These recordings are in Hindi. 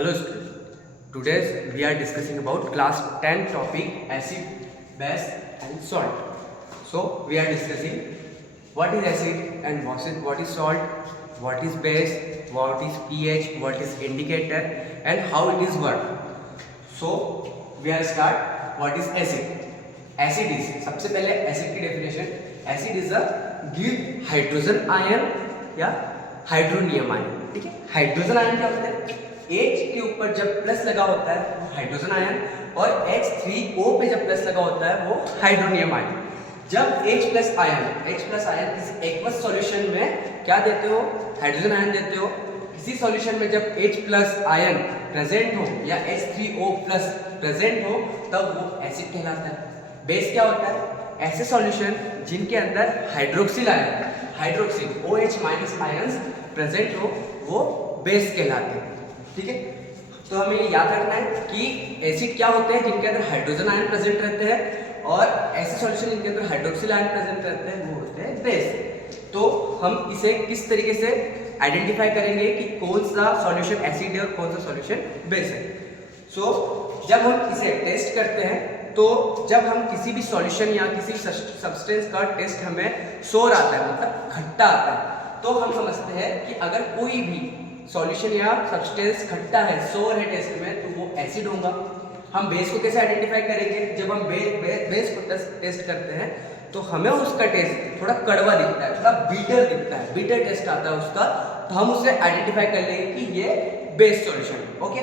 Hello students. Today we are discussing about class 10 topic acid, base and salt. So we are discussing what is acid and what is salt, what is base, what is pH, what is indicator and how it is work. So we are start what is acid. Acid is सबसे पहले acid की definition. Acid is a give hydrogen ion या हाइड्रोनियम आयन. ठीक है, हाइड्रोजन आयन क्या होता है? H के ऊपर जब प्लस लगा होता है वो हाइड्रोजन आयन और H3O पे जब प्लस लगा होता है वो हाइड्रोनियम आयन. जब H+ आयन किसी एक्वस सॉल्यूशन में क्या देते हो? हाइड्रोजन आयन देते हो. किसी सॉल्यूशन में जब H+ आयन प्रेजेंट हो या H3O+ प्रेजेंट हो तब वो एसिड कहलाता है. बेस क्या होता है? ऐसे सॉल्यूशन जिनके अंदर हाइड्रोक्सिल OH- आयंस प्रेजेंट हो वो बेस कहलाते हैं. ठीक है, तो हमें ये याद रखना है कि एसिड क्या होते हैं जिनके अंदर हाइड्रोजन आयन प्रेजेंट रहते हैं और ऐसे सॉल्यूशन जिनके अंदर हाइड्रोक्सिल आयन प्रेजेंट रहते हैं वो होते हैं बेस. तो हम इसे किस तरीके से आइडेंटिफाई करेंगे कि कौन सा सॉल्यूशन एसिड है और कौन सा सॉल्यूशन बेस है. सो जब हम इसे टेस्ट करते हैं तो जब हम किसी भी सॉल्यूशन या किसी सब्सटेंस का टेस्ट हमें सोर आता है मतलब खट्टा आता है तो हम समझते हैं कि अगर कोई भी सॉल्यूशन या सब्सटेंस खट्टा है, सोर है टेस्ट में, तो वो एसिड होगा. हम बेस को कैसे आइडेंटिफाई करेंगे? जब हम बेस को टेस्ट करते हैं तो हमें उसका टेस्ट थोड़ा कड़वा दिखता है, थोड़ा बीटर टेस्ट आता है उसका, तो हम उसे आइडेंटिफाई कर लेंगे कि ये बेस सॉल्यूशन है. ओके,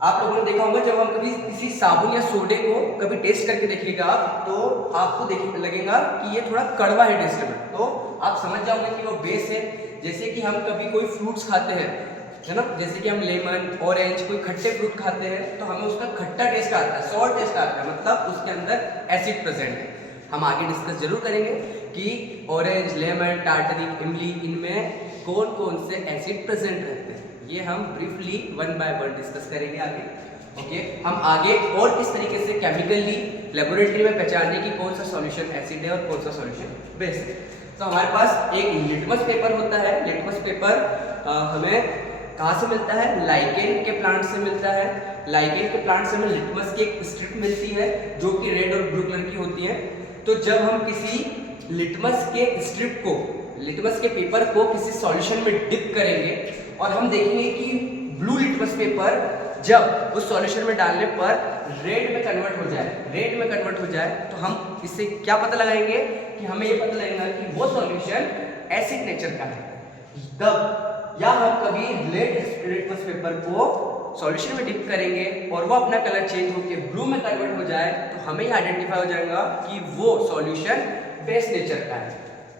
आप लोगों ने देखा होगा जब हम कभी किसी साबुन या सोडे को कभी टेस्ट करके देखिएगा तो आपको लगेगा कि ये थोड़ा कड़वा है टेस्ट में, तो आप समझ जाओगे कि वो बेस है. जैसे कि हम कभी कोई फ्रूट्स खाते हैं, है ना, जैसे कि हम लेमन, ऑरेंज, कोई खट्टे फ्रूट खाते हैं तो हमें उसका खट्टा टेस्ट आता है, सॉर टेस्ट आता है, मतलब उसके अंदर एसिड प्रेजेंट है. हम आगे डिस्कस जरूर करेंगे कि ऑरेंज, लेमन, टार्टरिक, इमली, इनमें कौन कौन से एसिड प्रेजेंट रहते हैं. ये हम ब्रीफली 1 by 1 डिस्कस करेंगे आगे. ओके, हम आगे और किस तरीके से केमिकली लेबोरेटरी में पहचानने की कौन सा सॉल्यूशन एसिड है और कौन सा सॉल्यूशन बेस है. तो हमारे पास एक लिटमस पेपर होता है. लिटमस पेपर हमें कहाँ से मिलता है? लाइकेन के प्लांट से मिलता है. लाइकेन के प्लांट से हमें लिटमस की एक स्ट्रिप मिलती है जो कि रेड और ब्लू कलर की होती है. तो जब हम किसी लिटमस के स्ट्रिप को, लिटमस के पेपर को किसी सॉल्यूशन में डिप करेंगे और हम देखेंगे कि ब्लू लिटमस पेपर जब उस सॉल्यूशन में डालने पर रेड में कन्वर्ट हो जाए तो हम इससे क्या पता लगाएंगे कि हमें ये पता लगेगा कि वो सॉल्यूशन एसिड नेचर का है. तब या हम कभी रेड लिटमस पेपर को सॉल्यूशन में डिप करेंगे और वो अपना कलर चेंज होकर ब्लू में कन्वर्ट हो जाए तो हमें ये आइडेंटिफाई हो जाएगा कि वो सॉल्यूशन बेस नेचर का है.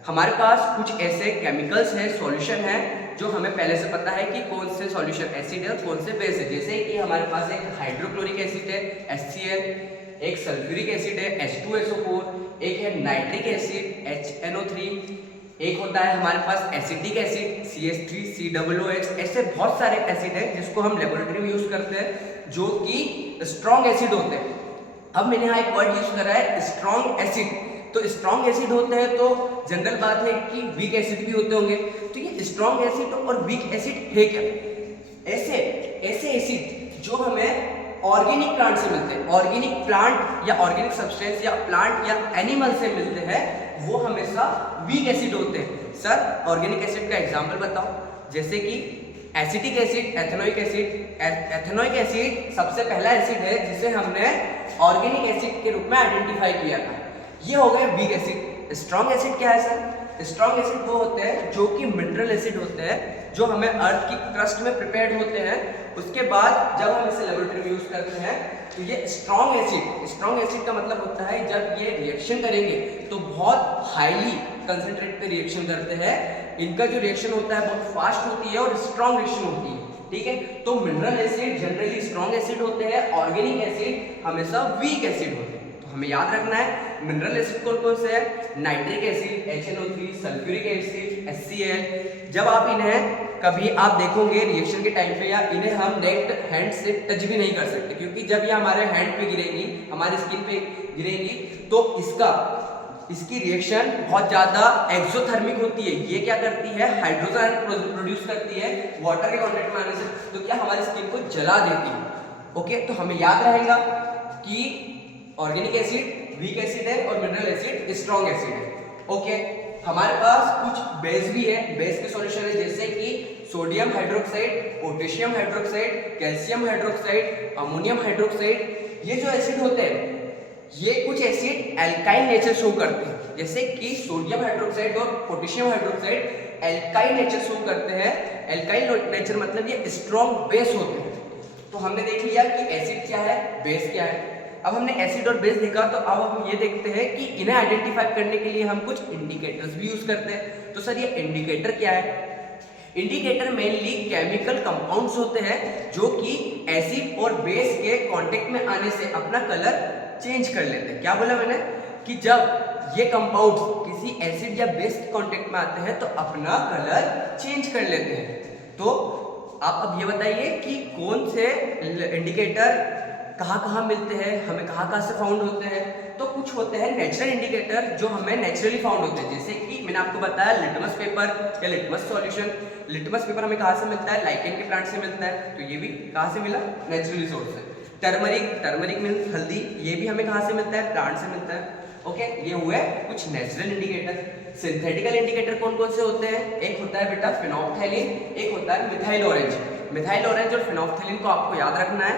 हमारे पास कुछ ऐसे केमिकल्स हैं, सॉल्यूशन है जो हमें पहले से पता है कि कौन से सॉल्यूशन एसिड है और कौन से बेस है. जैसे कि हमारे पास एक हाइड्रोक्लोरिक एसिड है HCl, एक सल्फ्यूरिक एसिड है H2SO4, एक है नाइट्रिक एसिड HNO3, एक होता है हमारे पास एसिटिक एसिड CH3COOH. ऐसे बहुत सारे एसिड है जिसको हम लेबोरेटरी में यूज करते हैं जो कि स्ट्रॉन्ग एसिड होते हैं. अब मैंने यहाँ एक वर्ड यूज करा है स्ट्रॉन्ग एसिड. तो स्ट्रॉन्ग एसिड होते हैं तो जनरल बात है कि वीक एसिड भी होते होंगे. तो ये स्ट्रॉन्ग एसिड और वीक एसिड है क्या? ऐसे एसिड जो हमें ऑर्गेनिक प्लांट से मिलते हैं, ऑर्गेनिक प्लांट या ऑर्गेनिक सब्सटेंस या प्लांट या एनिमल से मिलते हैं, वो हमेशा वीक एसिड होते हैं. सर ऑर्गेनिक एसिड का एग्जांपल बताओ. जैसे कि acetic acid, ethanoic acid. Ethanoic acid सबसे पहला एसिड है जिसे हमने ऑर्गेनिक एसिड के रूप में आइडेंटिफाई किया था. ये हो गए वीक एसिड. स्ट्रॉन्ग एसिड क्या है सर? स्ट्रॉन्ग एसिड वो होते हैं जो कि मिनरल एसिड होते हैं जो हमें अर्थ की क्रस्ट में प्रिपेयर्ड होते हैं. उसके बाद जब हम इसे लेबोरेटरी में यूज करते हैं तो ये स्ट्रॉन्ग एसिड का मतलब होता है जब ये रिएक्शन करेंगे तो बहुत हाईली कंसंट्रेट पे रिएक्शन करते हैं. इनका जो रिएक्शन होता है बहुत फास्ट होती है और स्ट्रॉन्ग रिएक्शन होती है. ठीक है, तो mineral acid generally strong acid होते हैं, ऑर्गेनिक एसिड हमेशा वीक एसिड होते हैं. हमें याद रखना है मिनरल एसिड कौन कौन से है? Nitric acid HNO3, sulphuric acid HCl. जब आप इन्हें कभी आप देखोगे रिएक्शन के टाइम पे या इन्हें हम डायरेक्ट हैंड से टच भी नहीं कर सकते क्योंकि जब ये हमारे हैंड पे गिरेंगी, हमारी स्किन पे गिरेंगी तो इसका इसकी रिएक्शन बहुत ज्यादा एक्सोथर्मिक होती है। ये क्या करती है, हाइड्रोजन प्रोड्यूस करती है वाटर के कांटेक्ट में आने से, तो क्या हमारी स्किन को जला देती है। ओके, तो हमें याद रहेगा कि ऑर्गेनिक एसिड वीक एसिड है और मिनरल एसिड स्ट्रॉन्ग एसिड है। ओके, हमारे पास कुछ बेस भी है, बेस के सॉल्यूशन है जैसे कि sodium hydroxide, potassium hydroxide, calcium hydroxide, ammonium hydroxide. ये जो एसिड होते हैं ये कुछ एसिड एल्काइल नेचर शो करते हैं, जैसे कि सोडियम हाइड्रोक्साइड और potassium hydroxide alkyl nature show करते हैं। एल्काइल नेचर मतलब ये स्ट्रॉन्ग बेस होते हैं। तो हमने देख लिया कि एसिड क्या है, बेस क्या है। अब हमने एसिड और बेस देखा, तो अब हम ये देखते हैं कि इन्हें आइडेंटिफाई करने के लिए हम कुछ इंडिकेटर्स भी यूज करते हैं। तो सर ये इंडिकेटर क्या है? इंडिकेटर मेनली केमिकल कंपाउंड्स होते हैं जो कि एसिड और बेस के कांटेक्ट में आने से अपना कलर चेंज कर लेते हैं। क्या बोला मैंने कि जब ये कंपाउंड्स किसी एसिड या बेस के कांटेक्ट में आते हैं तो अपना कलर चेंज कर लेते हैं। तो आप अब ये बताइए कि कौन से इंडिकेटर कहाँ मिलते हैं, हमें कहाँ से फाउंड होते हैं। तो कुछ होते हैं नेचुरल इंडिकेटर जो हमें नेचुरली फाउंड होते हैं, जैसे कि मैंने आपको बताया लिटमस पेपर या लिटमस सॉल्यूशन। लिटमस पेपर हमें कहाँ से मिलता है? लाइकेन के प्लांट से मिलता है, तो ये भी कहाँ से मिला? नेचुरली सोर्स से। टर्मरिक मीन्स हल्दी, ये भी हमें कहाँ से मिलता है? प्लांट से मिलता है। ओके, ये हुए कुछ नेचुरल इंडिकेटर। सिंथेटिकल इंडिकेटर कौन कौन से होते हैं? एक होता है बेटा फिनोल्फथैलीन, एक होता है मिथाइल ऑरेंज। मिथाइल ऑरेंज और फिनोल्फथैलीन को आपको याद रखना है,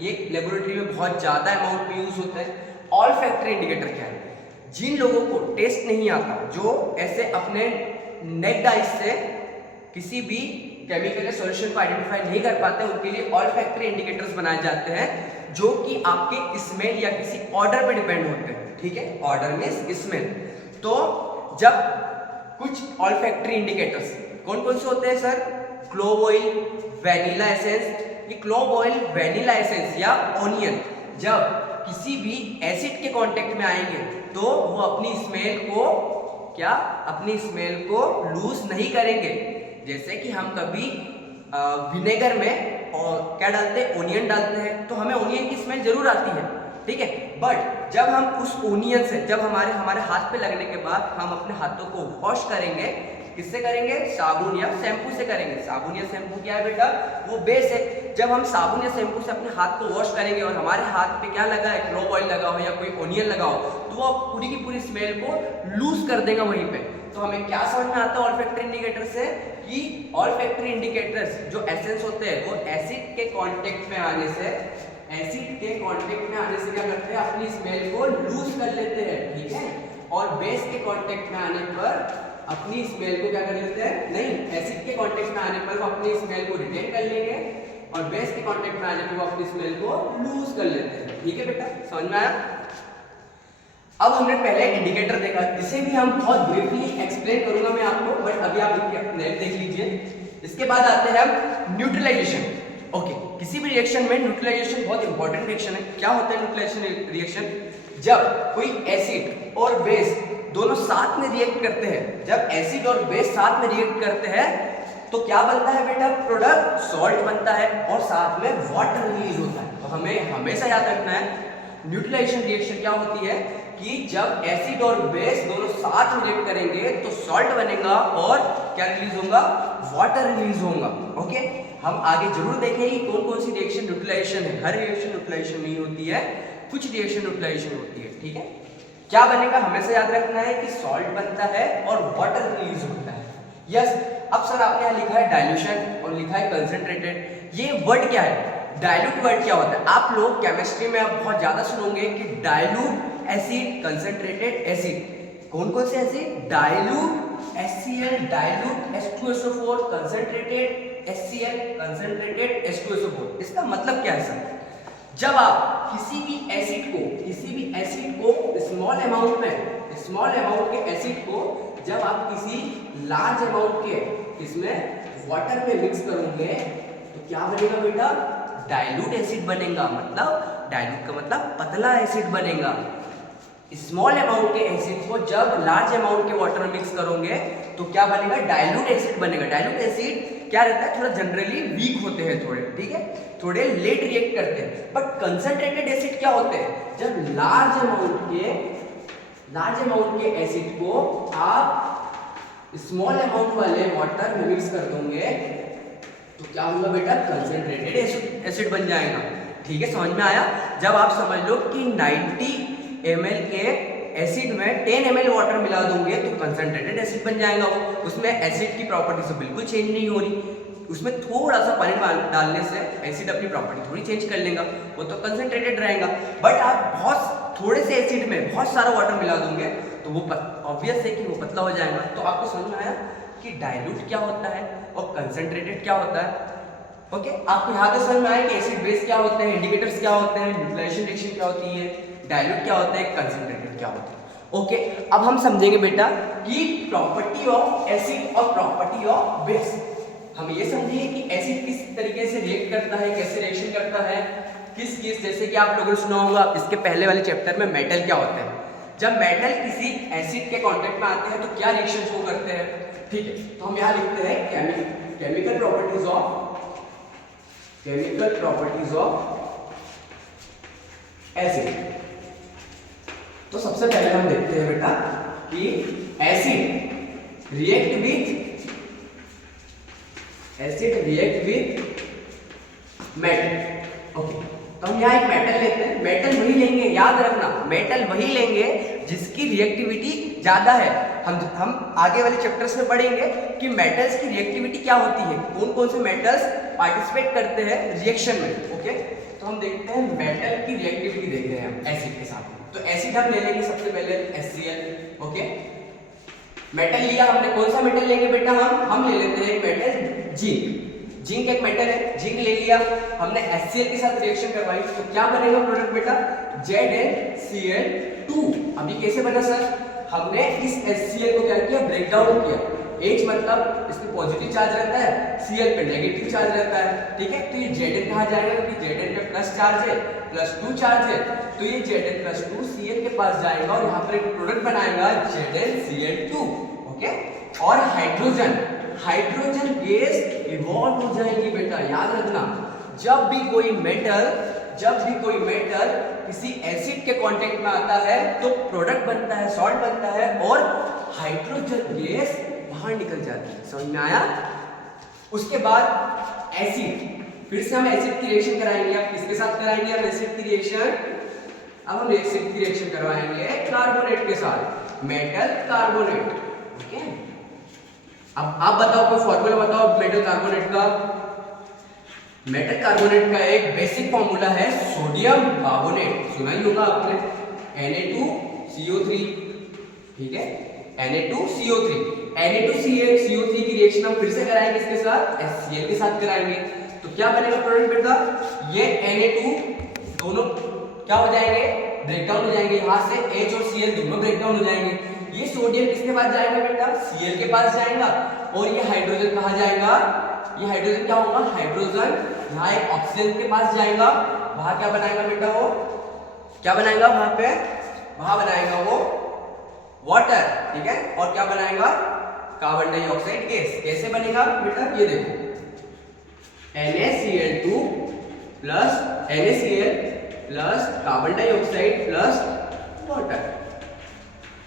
ये लेबोरेटरी में बहुत ज्यादा अमाउंट में यूज होता है। ऑल्फैक्टरी इंडिकेटर क्या है? जिन लोगों को टेस्ट नहीं आता, जो ऐसे अपने नेक्ड आइज से किसी भी केमिकल या सॉल्यूशन को आइडेंटिफाई नहीं कर पाते, उनके लिए ऑल्फैक्टरी इंडिकेटर्स बनाए जाते हैं जो कि आपके स्मेल या किसी ऑर्डर पे डिपेंड होते हैं। ठीक है, ऑर्डर मींस स्मेल। तो जब कुछ ऑल्फैक्टरी इंडिकेटर्स कौन कौन से होते हैं sir? Clove oil, vanilla essence. ये क्लोव ऑयल, वैनिला एसेंस या ओनियन जब किसी भी एसिड के कांटेक्ट में आएंगे तो वो अपनी स्मेल को लूज नहीं करेंगे। जैसे कि हम कभी विनेगर में और क्या डालते हैं? ओनियन डालते हैं, तो हमें ओनियन की स्मेल जरूर आती है। ठीक है, बट जब हम उस ओनियन से जब हमारे हाथ पे लगने के बाद हम अपने हाथों को वॉश करेंगे, किससे करेंगे? साबुन या शैम्पू से करेंगे। साबुन या शैम्पू क्या है बेटा? वो बेस है। जब हम साबुन या शैम्पू से अपने हाथ को वॉश करेंगे और हमारे हाथ पे क्या लगा है? क्लोव ऑयल लगा हो या कोई ओनियन लगा हो, तो वो पूरी की पूरी स्मेल को लूज कर देगा वहीं पे। तो हमें क्या समझ में आता है ऑल्फैक्टरी इंडिकेटर से? कि ऑल्फैक्टरी इंडिकेटर्स जो एसेंस होते हैं वो एसिड के कांटेक्ट में आने से क्या करते हैं? अपनी स्मेल को लूज कर लेते हैं। ठीक है, और बेस के कांटेक्ट में आने पर अपनी स्मेल को क्या कर लेते हैं? नहीं, एसिड के कांटेक्ट में आने पर वो अपनी स्मेल को रिटेन कर लेंगे और बेस के कांटेक्ट में आने पर वो अपनी स्मेल को लूज कर लेते हैं। ठीक है बेटा, समझ में आया? अब हमने पहले इंडिकेटर देखा, इसे भी हम बहुत ब्रीफली एक्सप्लेन करूंगा मैं आपको, बट अभी आप नेट देख लीजिए। इसके बाद आते हैं हम न्यूट्रलाइजेशन। ओके, किसी भी रिएक्शन में न्यूट्रलाइजेशन बहुत इंपॉर्टेंट रिएक्शन है। क्या होता है न्यूट्रलाइजेशन रिएक्शन? जब कोई एसिड और बेस दोनों साथ में रिएक्ट करते हैं, जब एसिड और बेस साथ में रिएक्ट करते हैं तो क्या बनता है बेटा? प्रोडक्ट सॉल्ट बनता है और साथ में वाटर रिलीज होता है। तो हमें हमेशा याद रखना है न्यूट्रलाइजेशन रिएक्शन क्या होती है कि जब एसिड और बेस दोनों साथ में रिएक्ट करेंगे तो सॉल्ट बनेगा और क्या रिलीज होगा? वाटर रिलीज होगा। ओके, हम आगे जरूर देखेंगे कौन कौन सी रिएक्शन न्यूट्रलाइजेशन है। हर रिएक्शन न्यूट्रलाइजेशन नहीं होती है, कुछ रिएक्शन न्यूट्रलाइजेशन होती है। ठीक है, क्या बनेगा? हमेशा याद रखना है कि सॉल्ट बनता है और वाटर रिलीज होता है। यस, अब सर आपने यहाँ लिखा है डाइल्यूशन और लिखा है कंसंट्रेटेड। ये वर्ड क्या है? डाइल्यूट वर्ड क्या होता है? आप लोग केमिस्ट्री में आप बहुत ज्यादा सुनोगे कि डाइल्यूट एसिड, कंसंट्रेटेड एसिड। कौन कौन से acid? Dilute HCl, dilute H2SO4, concentrated HCl, concentrated H2SO4। इसका मतलब क्या है सर? जब आप किसी भी एसिड को स्मॉल अमाउंट के एसिड को जब आप किसी लार्ज अमाउंट के इसमें वाटर में मिक्स करोगे तो क्या बनेगा बेटा? डाइल्यूट एसिड बनेगा। मतलब डाइल्यूट का मतलब पतला एसिड बनेगा। स्मॉल अमाउंट के एसिड को जब लार्ज अमाउंट के वाटर में मिक्स करोगे तो क्या बनेगा? डाइल्यूट एसिड बनेगा। डाइल्यूट एसिड क्या रहता है? थोड़ा जनरली वीक होते हैं थोड़े, ठीक है, थोड़े लेट रिएक्ट करते हैं। बट कंसंट्रेटेड एसिड क्या होते हैं? जब लार्ज अमाउंट लार्ज अमाउंट के एसिड को आप स्मॉल अमाउंट वाले वाटर में मिक्स कर दोगे तो क्या होगा बेटा, कंसंट्रेटेड एसिड बन जाएगा। ठीक है, समझ में आया। जब आप समझ लो कि 90 ml के एसिड में 10 ml वाटर मिला दोगे तो कंसंट्रेटेड एसिड बन जाएगा वो। उसमें एसिड की प्रॉपर्टी से बिल्कुल चेंज नहीं हो रही, उसमें थोड़ा सा पानी डालने से एसिड अपनी प्रॉपर्टी थोड़ी चेंज कर लेगा, वो तो कंसंट्रेटेड रहेगा। बट आप बहुत थोड़े से एसिड में बहुत सारा वाटर मिला दोगे तो वो ऑब्वियस है कि वो पतला हो जाएगा। तो आपको समझ में आया कि डाइल्यूट क्या होता है और कंसंट्रेटेड क्या होता है। ओके, आपको यहाँ तक समझ में आया कि एसिड बेस क्या होते हैं, इंडिकेटर्स क्या होते हैं, न्यूट्रलाइजेशन रिएक्शन क्या होती है, डाइल्यूट क्या होता है, कंसंट्रेटेड क्या होता है। ओके, अब हम समझेंगे बेटा कि प्रॉपर्टी ऑफ एसिड और प्रॉपर्टी ऑफ बेस। हम ये समझिए कि एसिड किस तरीके से रिएक्ट करता है, कैसे रिएक्शन करता है, किस जैसे कि आप लोगों ने सुना होगा इसके पहले वाले चैप्टर में मेटल क्या होता है। जब मेटल किसी एसिड के कांटेक्ट में आते हैं तो क्या रिएक्शन शो करते हैं। ठीक है, तो हम यहाँ लिखते हैं केमिकल प्रॉपर्टीज ऑफ एसिड। तो सबसे पहले हम देखते हैं बेटा कि acid react with metal. Okay, तो हम यहाँ एक मेटल लेते हैं, मेटल वही लेंगे, याद रखना मेटल वही लेंगे जिसकी रिएक्टिविटी ज्यादा है। हम आगे वाले चैप्टर्स में पढ़ेंगे कि मेटल्स की रिएक्टिविटी क्या होती है, कौन कौन से मेटल्स पार्टिसिपेट करते हैं रिएक्शन में। ओके, तो हम देखते हैं मेटल की रिएक्टिविटी देख रहे हैं हम एसिड के साथ। तो एसिड हम ले लेंगे सबसे पहले HCl। ओके, मेटल लिया हमने, कौन सा मेटल लेंगे बेटा, हम ले लेते हैं मेटल जिंक एक मेटल है, जिंक ले लिया हमने HCl के साथ रिएक्शन करवाई तो क्या बनेगा प्रोडक्ट बेटा, ZnCl2। अभी कैसे बना सर, हमने इस HCl को क्या किया, ब्रेक डाउन किया। H मतलब इसमें पॉजिटिव चार्ज रहता है, Cl पे नेगेटिव चार्ज रहता है। ठीक है, तो ये Zn कहाँ जाएगा, क्योंकि Zn पे प्लस चार्ज है, +2 चार्ज है, तो ये Zn+2 Cl के पास जाएगा और यहाँ पर एक प्रोडक्ट बनाएगा ZnCl2। ओके, और हाइड्रोजन गैस इवॉल्व हो जाएगी बेटा, याद रखना। जब भी कोई मेटल किसी एसिड के कांटेक्ट में आता है तो प्रोडक्ट बनता है, सॉल्ट बनता है और हाइड्रोजन गैस बाहर निकल जाती है। समझ में आया। उसके बाद एसिड, फिर से हम एसिड की रिएक्शन कराएंगे। अब किसके साथ कराएंगे हम एसिड की रिएक्शन, अब हम एसिड की रिएक्शन करवाएंगे कार्बोनेट के साथ, मेटल कार्बोनेट। ओके, अब आप बताओ, कोई फॉर्मूला बताओ मेटल कार्बोनेट का। मेटल कार्बोनेट का एक बेसिक फॉर्मूला है सोडियम कार्बोनेट, सुना ही होगा आपने, Na2CO3। ठीक है, Na2CO3 की रिएक्शन हम फिर से कराएंगे इसके साथ, HCl के साथ कराएंगे तो क्या बनेगा प्रोडक्ट बेटा, ये Na2 दोनों क्या हो जाएंगे, ब्रेकडाउन हो जाएंगे। यहाँ से H और Cl दोनों ब्रेकडाउन हो जाएंगे। ये सोडियम किसके पास जाएगा बेटा, Cl के पास जाएगा और ये हाइड्रोजन कहाँ जाएगा, ये हाइड्रोजन क्या होगा, हाइड्रोजन यहाँ एक ऑक्सीजन के पास जाएगा, वहां क्या बनाएगा बेटा, वो क्या बनाएगा वहां बनाएगा वो वाटर। ठीक है, और क्या बनाएगा, कार्बन डाइऑक्साइड गैस। कैसे बनेगा बेटा, ये देखो NaCl2 plus carbon dioxide plus water.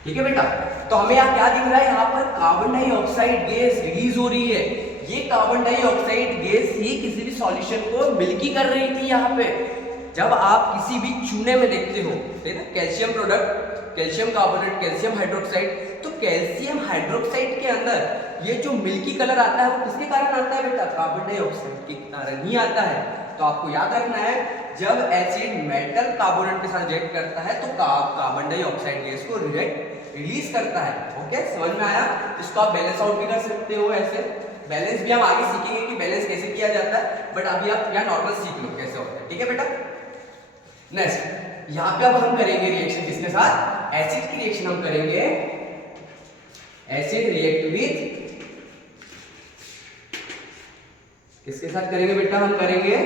ठीक है बेटा, तो हमें यहाँ क्या दिख रहा है, यहाँ पर कार्बन डाइऑक्साइड गैस रिलीज हो रही है। ये कार्बन डाइऑक्साइड गैस ही किसी भी सॉल्यूशन को मिल्की कर रही थी। यहाँ पे जब आप किसी भी चूने में देखते हो calcium product, calcium carbonate, calcium hydroxide, तो कैल्शियम हाइड्रोक्साइड के अंदर ये जो मिल्की कलर आता है वो किसके कारण आता है बेटा, कार्बन डाइऑक्साइड के कारण ही आता है। तो आपको याद रखना है, जब एसिड मेटल कार्बोनेट के साथ रिएक्ट करता है तो कार्बन डाइऑक्साइड गैस को रिलीज करता है। ओके, समझ में आया। इसको आप बैलेंस आउट भी कर सकते हो ऐसे। बैलेंस भी हम आगे सीखेंगे कि बैलेंस कैसे किया जाता है, बट अभी आप यहाँ नॉर्मल सीख लो कैसे होता है। ठीक है बेटा, नेक्स्ट यहाँ पे अब हम करेंगे रिएक्शन किसके साथ, एसिड की रिएक्शन हम करेंगे, एसिड रिएक्ट विथ किसके साथ करेंगे बेटा, हम करेंगे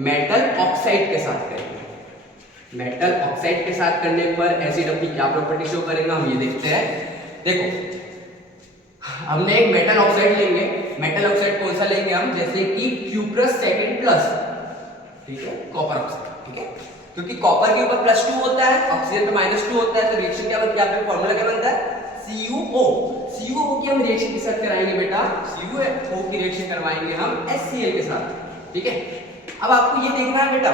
मेटल ऑक्साइड के साथ करेंगे। मेटल ऑक्साइड के साथ करने पर एसिड अपनी क्या प्रॉपर्टी शो करेगा, हम ये देखते हैं। देखो हमने एक मेटल ऑक्साइड लेंगे, मेटल ऑक्साइड कौन सा लेंगे हम, जैसे कि क्यूप्रस सेकंड प्लस, ठीक है, कॉपर ऑक्साइड। ठीक है, क्योंकि कॉपर के ऊपर +2 होता है, ऑक्सीजन पे -2 होता है, तो रिएक्शन क्या बनता है, फॉर्मूला क्या बनता है, CuO। CuO की हम रिएक्शन के साथ कराएंगे बेटा, CuO की रिएक्शन करवाएंगे हम HCl के साथ। ठीक है, अब आपको ये देखना है बेटा,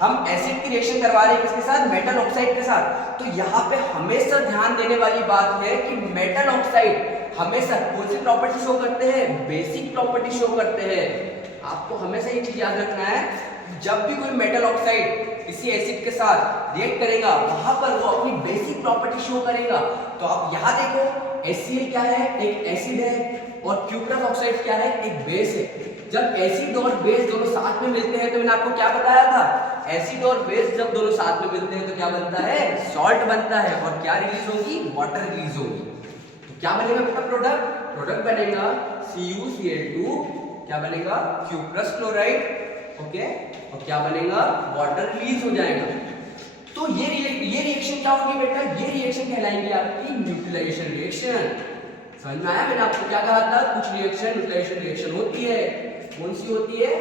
हम एसिड की रिएक्शन करवा रहे हैं किसके साथ, मेटल ऑक्साइड के साथ। तो यहाँ पे हमेशा ध्यान देने वाली बात है कि मेटल ऑक्साइड हमेशा कौन सी प्रॉपर्टी शो करते हैं, बेसिक प्रॉपर्टी शो करते हैं। आपको हमेशा ये चीज याद रखना है, जब भी कोई मेटल ऑक्साइड किसी एसिड के साथ रिएक्ट करेगा वहां पर वो अपनी बेसिक प्रॉपर्टी शो करेगा। तो आप यहाँ देखो, HCl क्या है, एक एसिड है, और क्यूप्रस ऑक्साइड क्या है, एक बेस है। जब एसिड और बेस दोनों साथ में मिलते हैं तो मैंने आपको क्या बताया था, एसिड और बेस जब दोनों साथ में मिलते हैं तो क्या बनता है, सॉल्ट बनता है, और क्या रिलीज होगी, वाटर रिलीज होगी। तो क्या बनेगा बेटा प्रोडक्ट, प्रोडक्ट बनेगा CuCl2, क्या बनेगा, क्यूप्रस क्लोराइड, ओके, और क्या बनेगा, वाटर रिलीज हो जाएगा। तो ये रिएक्शन क्या होगी बेटा, ये रिएक्शन कहलाएंगी आपकी न्यूट्रलाइजेशन रिएक्शन। समझ में आया, मैंने आपको क्या कहा था, कुछ रिएक्शन न्यूट्रलाइजेशन रिएक्शन होती है, कौन सी होती है,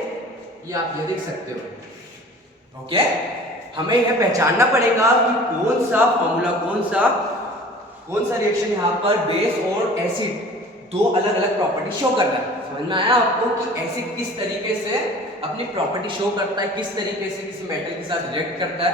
ये आप ये देख सकते हो। ओके, हमें यह पहचानना पड़ेगा कि कौन सा फॉर्मूला, कौन सा रिएक्शन यहाँ पर बेस और एसिड दो अलग अलग प्रॉपर्टी शो कर रहा है। समझ में आया आपको कि एसिड किस तरीके से अपनी प्रॉपर्टी शो करता है, किस तरीके से किसी मेटल के साथ रिएक्ट करता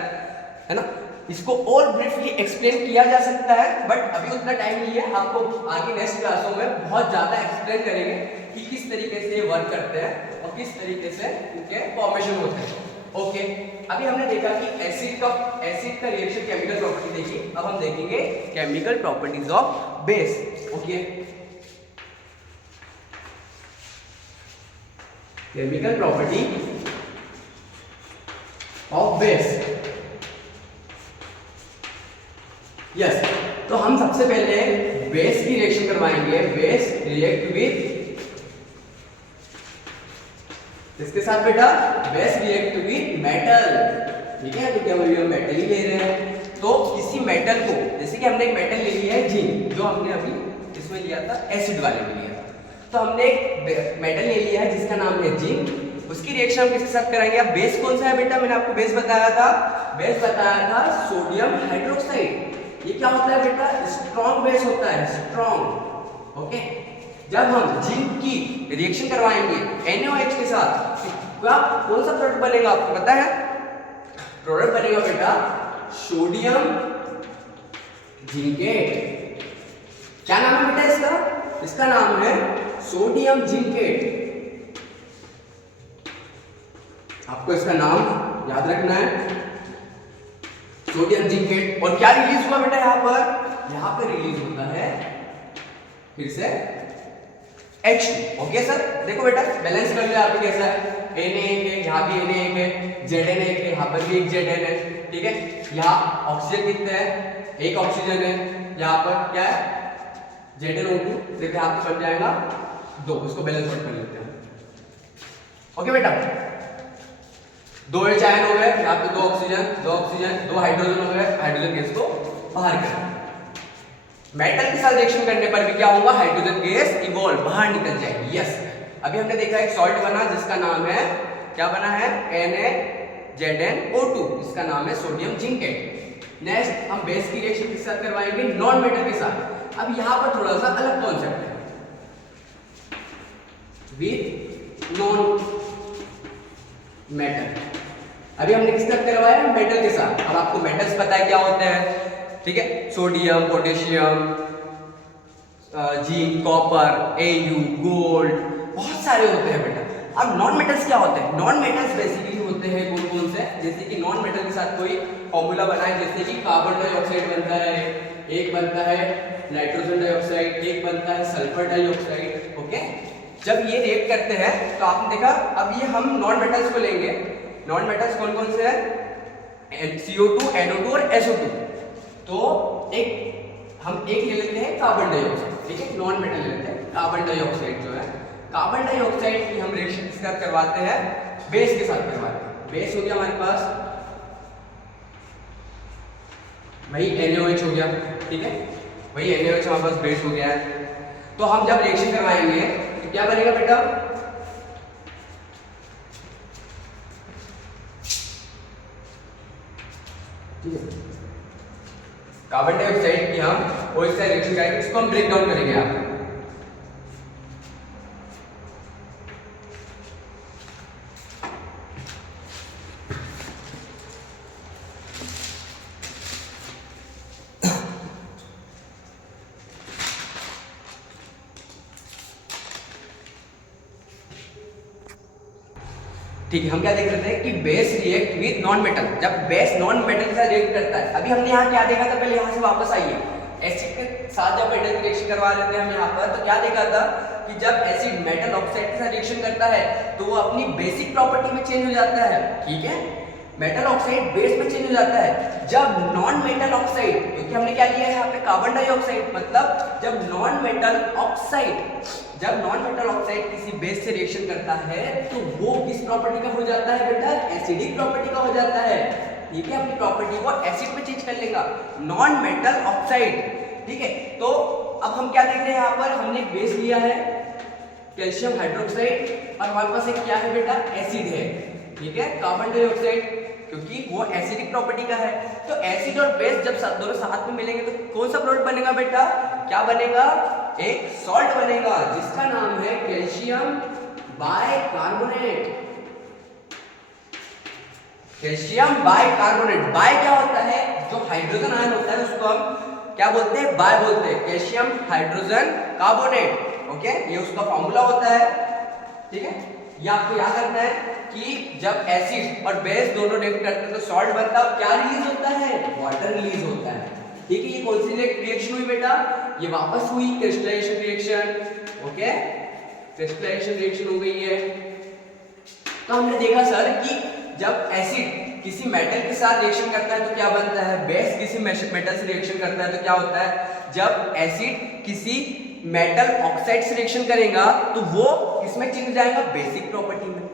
है ना। इसको और ब्रीफली एक्सप्लेन किया जा सकता है, बट अभी उतना टाइम नहीं है, आपको आगे नेक्स्ट क्लासों में बहुत ज्यादा एक्सप्लेन करेंगे कि किस तरीके से ये वर्क करते हैं और किस तरीके से इनके फॉर्मेशन होते हैं। ओके, अभी हमने देखा कि एसिड का रिएक्शन केमिकल प्रॉपर्टी देखी, अब हम देखेंगे chemical properties of base. Okay, chemical property of base. Yes, तो हम सबसे पहले बेस की रिएक्शन करवाएंगे। बेस रिएक्ट विथ, इसके साथ बेटा, बेस रिएक्ट विथ मेटल। ठीक है, तो क्या हम मेटल ही ले रहे हैं। तो किसी मेटल को, जैसे कि हमने एक मेटल ले लिया है जिंक, जो हमने अभी इसमें लिया था, एसिड वाले में लिया था, तो हमने एक मेटल ले लिया है जिसका नाम है जिंक। उसकी रिएक्शन हम किसके साथ कराएंगे। अब बेस कौन सा है बेटा, मैंने आपको बेस बताया था सोडियम हाइड्रोक्साइड। ये क्या होता है बेटा, स्ट्रॉन्ग बेस होता है, स्ट्रॉन्ग। ओके, जब हम जिंक की रिएक्शन करवाएंगे NaOH के साथ, तो कौन सा प्रोडक्ट बनेगा आपको पता है, प्रोडक्ट बनेगा बेटा सोडियम जिंकेट। क्या नाम है बेटा इसका, इसका नाम है सोडियम जिंकेट। आपको इसका नाम याद रखना है, सोडियम जिंकेट। और क्या रिलीज हुआ बेटा यहाँ पर रिलीज होता है फिर से H2। ओके सर, देखो बेटा बैलेंस कर लिया आपको कैसा है, Na1 है, यहाँ भी Na1 है, Zn एक है, यहाँ पर भी एक Zn है। ठीक है, यहाँ ऑक्सीजन कितने हैं, एक ऑक्सीजन है, यहाँ पर क्या है ZnO2, देखो यहाँ पे बन जाएगा 2, इसको बैलेंस आउट कर लेते हैं। ओके बेटा, 2 H आयन हो गए, यहाँ पे 2 ऑक्सीजन, 2 हाइड्रोजन हो गए, हाइड्रोजन गैस को बाहर कर। मेटल के साथ रिएक्शन करने पर भी क्या होगा, हाइड्रोजन गैस इवॉल्व, बाहर निकल जाएगी। यस, अभी हमने देखा एक सॉल्ट बना जिसका नाम है, क्या बना है, NaZnO2, इसका नाम है सोडियम जिंकेट। नेक्स्ट हम बेस की रिएक्शन किसके साथ करवाएंगे, नॉन मेटल के साथ। अब यहाँ पर थोड़ा सा अलग कॉन्सेप्ट है, विथ नॉन मेटल। अभी हमने किसके साथ करवाया, मेटल के साथ। अब आपको मेटल्स पता है क्या होते हैं, ठीक है, sodium, potassium, zinc, copper, Au, gold, बहुत सारे होते हैं बेटा। अब नॉन मेटल्स क्या होते हैं, नॉन मेटल्स बेसिकली होते हैं कौन से, जैसे कि नॉन मेटल के साथ कोई फॉर्मूला बनाए, जैसे कि कार्बन डाइऑक्साइड बनता है, एक बनता है नाइट्रोजन डाइऑक्साइड, एक बनता है सल्फर डाइऑक्साइड। ओके, जब ये रिएक्ट करते हैं तो आपने देखा, अब ये हम नॉन मेटल्स को लेंगे। नॉन मेटल्स कौन कौन से हैं, CO2, NO2 और SO2। तो हम एक ले लेते हैं कार्बन डाइऑक्साइड, ठीक है, नॉन मेटल ले लेते हैं कार्बन डाइऑक्साइड जो है। कार्बन डाइऑक्साइड की हम रिएक्शन किसके साथ करवाते हैं, बेस के साथ करवाते हैं। बेस हो गया हमारे पास वही NaOH हो गया, ठीक है, वही NaOH हमारे पास बेस हो गया है। तो हम जब रिएक्शन करवाएंगे तो क्या बनेगा बेटा, ठीक है। कार्बन डाइऑक्साइड की हम OH से रिएक्शन करेंगे, इसको हम ब्रेक डाउन करेंगे यहाँ पे। ठीक है, हम क्या देख रहे थे कि base react with non metal. जब बेस नॉन मेटल के साथ रिएक्ट करता है, अभी हमने यहाँ क्या देखा था, पहले यहाँ से वापस आइए, एसिड के साथ जब मेटल की रिएक्शन करवा रहे थे हम यहाँ पर, तो क्या देखा था कि जब एसिड मेटल ऑक्साइड के साथ रिएक्शन करता है तो वो अपनी बेसिक प्रॉपर्टी में चेंज हो जाता है। ठीक है, मेटल ऑक्साइड बेस में चेंज हो जाता है। जब नॉन मेटल ऑक्साइड, क्योंकि हमने क्या लिया है यहाँ पे कार्बन डाइऑक्साइड, मतलब जब नॉन मेटल ऑक्साइड किसी बेस से रिएक्शन करता है तो वो किस प्रॉपर्टी का हो जाता है बेटा, एसिडिक प्रॉपर्टी का हो जाता है। ठीक है, अपनी प्रॉपर्टी को एसिड में चेंज कर लेगा नॉन मेटल ऑक्साइड। ठीक है, तो अब हम क्या देख रहे हैं यहाँ पर, हमने एक बेस लिया है कैल्शियम हाइड्रोक्साइड और हमारे पास एक क्या है बेटा, एसिड है। ठीक है, कार्बन डाइऑक्साइड, क्योंकि वो एसिडिक प्रॉपर्टी का है। तो एसिड और बेस जब दोनों साथ में मिलेंगे तो कौन सा प्रोडक्ट बनेगा बेटा, क्या बनेगा, एक सॉल्ट बनेगा जिसका नाम है calcium bicarbonate. Calcium bicarbonate, bi क्या होता है, जो हाइड्रोजन आयन होता है उसको हम क्या बोलते हैं, बाय बोलते हैं, कैल्शियम हाइड्रोजन कार्बोनेट। ओके, ये उसका फॉर्मूला होता है। ठीक है, ये आपको याद रखना है कि जब एसिड और बेस दोनों रिएक्ट करते हैं तो सॉल्ट बनता है, क्या रिलीज होता है, वाटर रिलीज होता है। ठीक है, ये कौन सी रिएक्शन हुई बेटा, ये वापस हुई crystallization reaction. Okay, crystallization reaction हो गई है। तो हमने देखा सर कि जब एसिड किसी मेटल के साथ रिएक्शन करता है तो क्या बनता है, बेस किसी मेटल से रिएक्शन करता है तो क्या होता है, जब एसिड किसी मेटल ऑक्साइड से रिएक्शन करेगा तो वो किसमें चेंज हो जाएगा, बेसिक प्रॉपर्टी में।